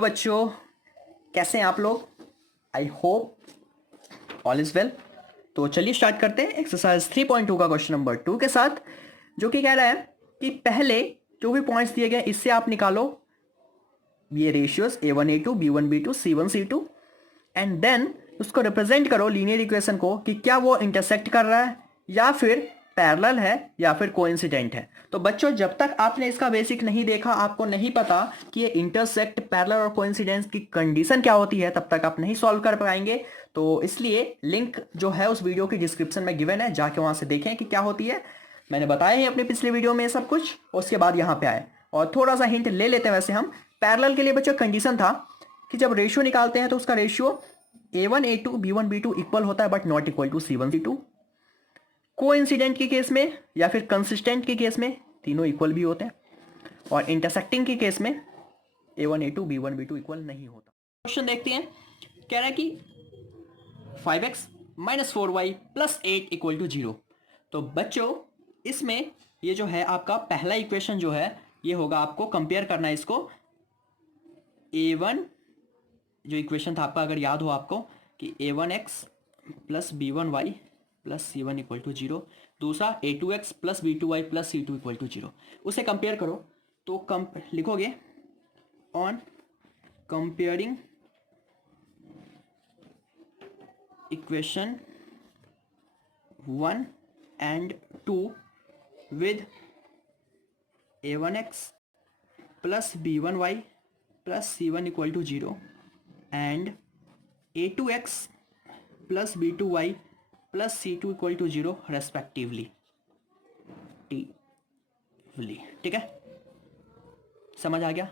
तो बच्चों कैसे हैं आप लोग? I hope all is well. तो चलिए स्टार्ट करते हैं एक्सरसाइज 3.2 का क्वेश्चन नंबर 2 के साथ, जो कि कह रहा है कि पहले जो भी पॉइंट्स दिए गए इससे आप निकालो ये ratios A1 A2 B1 B2 C1 C2 and then उसको रिप्रेजेंट करो लीनियर इक्वेशन को कि क्या वो इंटरसेक्ट कर रहा है या फिर पैरेलल है या फिर कोइंसिडेंट है। तो बच्चों जब तक आपने इसका बेसिक नहीं देखा, आपको नहीं पता कि ये इंटरसेक्ट, पैरेलल और कोइंसिडेंस की कंडीशन क्या होती है, तब तक आप नहीं सॉल्व कर पाएंगे। तो इसलिए लिंक जो है उस वीडियो की डिस्क्रिप्शन में गिवन है, जाके वहां से देखें कि क्या होती है। मैंने बताया है अपने पिछले वीडियो में सब कुछ, उसके बाद यहाँ पे आए और थोड़ा सा हिंट ले लेते हैं। वैसे हम पैरेलल के लिए बच्चों कंडीशन था कि जब रेशियो निकालते हैं तो उसका ratio A1 A2 B1 B2 equal होता है but not equal to C1 C2। Coincident के केस में या फिर कंसिस्टेंट के केस में तीनों इक्वल भी होते हैं, और इंटरसेक्टिंग के केस में A1 A2 B1 B2 equal नहीं होता। क्वेश्चन देखते हैं। कह रहा है कि 5x minus 4y plus 8 equal to 0। तो बच्चों इसमें ये जो है आपका पहला इक्वेशन जो है ये होगा, आपको कंपेयर करना है इसको A1, जो इक्वेशन था आपका अगर याद हो आपको कि A1x plus B1y plus C1 equal to 0, दूसरा A2x plus B2y plus C2 equal to 0, उसे कंपेयर करो तो लिखोगे on comparing equation 1 and 2 with A1x plus B1y plus C1 equal to 0 and A2x plus B2y plus C2 equal to 0 respectively. ठीक है, समझ आ गया?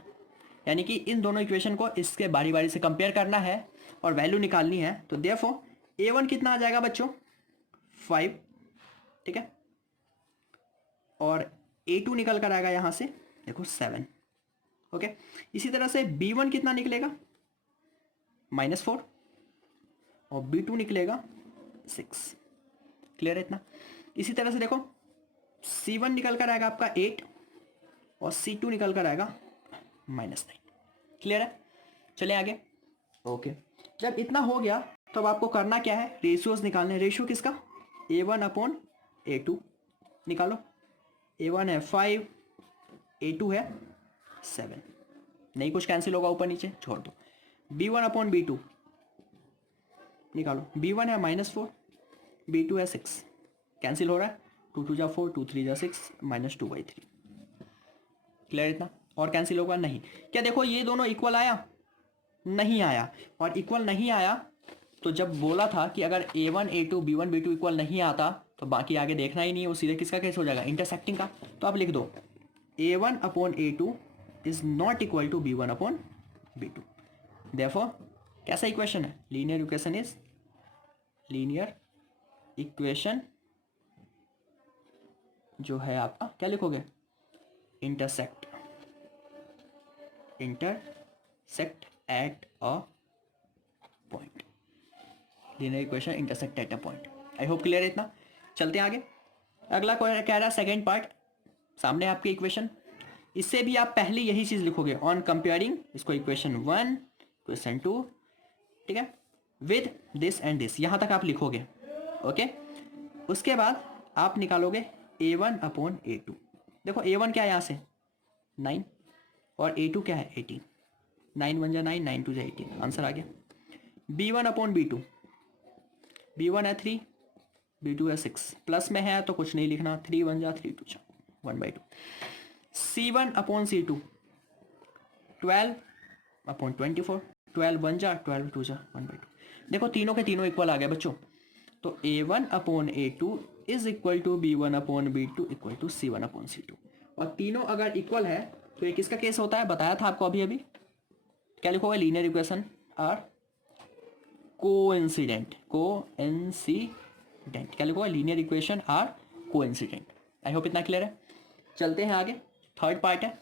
यानी कि इन दोनों इक्वेशन को इसके बारी बारी से कंपेयर करना है और वैल्यू निकालनी है। तो देयरफॉर A1 कितना आ जाएगा बच्चों? 5, ठीक है, और A2 निकल कर आएगा यहां से देखो 7। ओके, इसी तरह से B1 कितना निकलेगा? -4, और B2 निकलेगा 6। क्लियर है इतना? इसी तरह से देखो C1 निकल कर आएगा आपका 8 और C2 निकल कर आएगा -9। क्लियर है? चले आगे। ओके, जब इतना हो गया तो अब आपको करना क्या है? रेशियोज निकालने। रेशियो किसका? A1 अपॉन A2 निकालो। A1 है 5, A2 है 7, नहीं कुछ कैंसिल होगा ऊपर नीचे, छोड़ दो। B1 अपॉन B2 निकालो। B1 है -4, B2 है 6, कैंसिल हो रहा है, 2 2 जा 4, 2 3 जा 6, -2/3। क्लियर इतना? और कैंसिल होगा नहीं? क्या देखो ये दोनों इक्वल आया? नहीं आया। और इक्वल नहीं आया तो जब बोला था कि अगर A1 A2 B1 B2 equal नहीं आता तो बाकी आगे देखना ही नहीं है, वो सीधे किसका केस हो जाएगा? इंटरसेक्टिंग का। तो आप लिख दो A1 upon A2 is not equal to B1 upon B2। Therefore कैसा इक्वेशन है? Linear equation is linear equation जो है आपका, क्या लिखोगे? Intersect at a point. Linear equation intersect at a point. I hope clear है इतना? चलते हैं आगे। अगला कह रहा है सेकेंड पार्ट, सामने आपके इक्वेशन, इससे भी आप पहले यही चीज लिखोगे ऑन कंपेयरिंग इसको इक्वेशन 1 इक्वेशन 2, ठीक है, विद दिस एंड दिस, यहां तक आप लिखोगे। ओके, उसके बाद आप निकालोगे A1 अपॉन A2। देखो A1 क्या है यहाँ से 9 और A2 क्या है 18, 9 1 जा 9, 9 2 जा 18, आंसर आ गया। B1 अपॉन B2, B1 है 3, B2 है 6, प्लस में है तो कुछ नहीं लिखना, 3 1 जा 3 2 जा 1/2। C1 अपॉन C2 12 अपॉन 24, 12 1 जा 12 2 जा 1/2। देखो तीनों के तीनों इक्वल आ गए बच्चों। तो A1 upon A2 is equal to B1 upon B2 equal to C1 upon C2। और तीनों अगर इक्वल है तो ये किसका केस होता है? बताया था आपको अभी अभी। क्या लिखोगे? Linear equation are coincident. क्या लिखोगे? Linear equation are coincident. I hope इतना क्लियर है। चलते हैं आगे, थर्ड पार्ट है।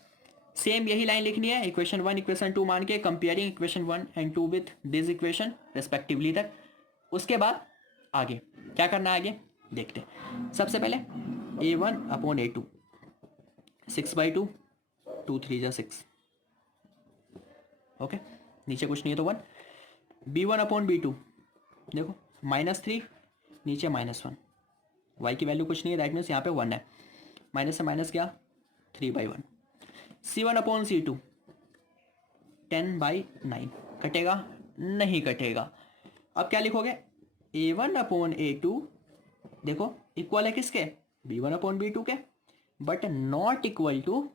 सेम यही लाइन लिखनी है, इक्वेशन 1 इक्वेशन 2 मान के comparing equation 1 and 2 with this equation respectively तक। उसके बाद आगे क्या करना है, आगे देखते हैं। सबसे पहले A1 अपॉन A2 6/2, 2 3 जा 6, ओके, नीचे कुछ नहीं है तो 1, b1/b2 देखो -3, नीचे -1, y की वैल्यू कुछ नहीं है, दैट मीन्स यहाँ पे 1 है, माइनस से माइनस क्या 3/1, c1/c2 10/9 कटेगा नहीं कटेगा। अब क्या लिखोगे a1/a2 देखो इक्वल है किसके b1/b2 के, but not equal to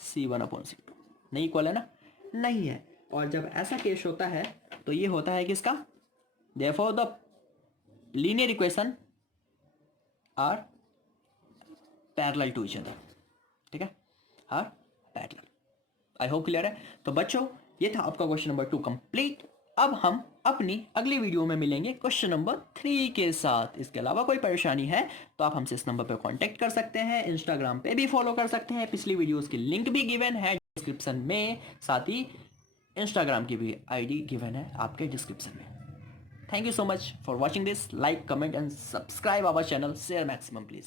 c1/c2, नहीं इक्वल है ना, नहीं है। और जब ऐसा केस होता है तो ये होता है किसका, therefore the linear equation are parallel to each other, ठीक है, are parallel. I hope clear है। तो बच्चों ये था आपका क्वेश्चन नंबर 2 कंप्लीट। अब हम अपनी अगली वीडियो में मिलेंगे क्वेश्चन नंबर 3 के साथ। इसके अलावा कोई परेशानी है तो आप हमसे इस नंबर पर कांटेक्ट कर सकते हैं, इंस्टाग्राम पे भी फॉलो कर सकते हैं, पिछली वीडियोस की लिंक भी गिवन है डिस्क्रिप्शन में, साथ ही इंस्टाग्राम की भी आईडी गिवन है आपके डिस्क्रिप्शन में। Thank you so much for watching this, like comment and subscribe our channel, share maximum please.